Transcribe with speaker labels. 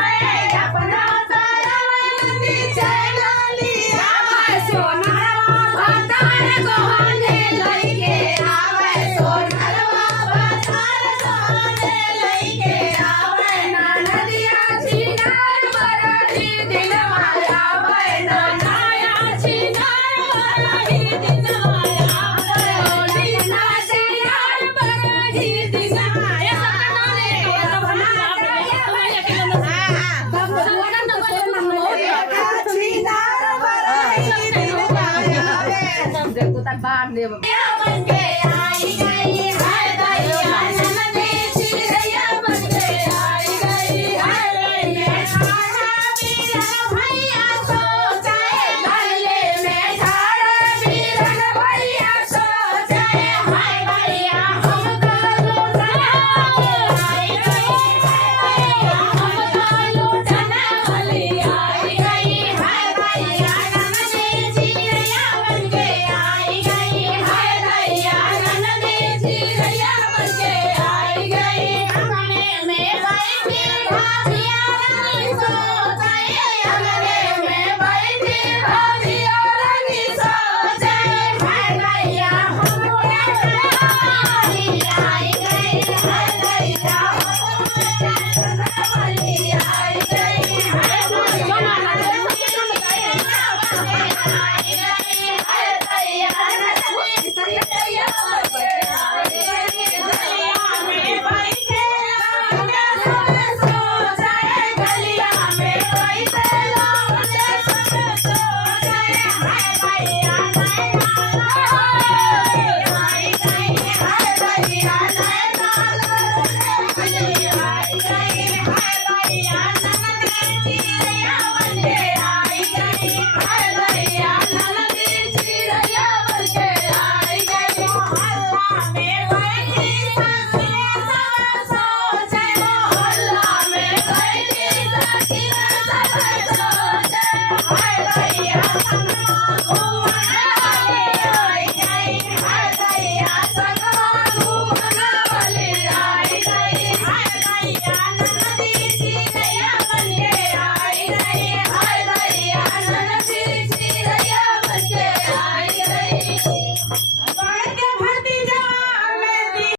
Speaker 1: ella, pues no Barney.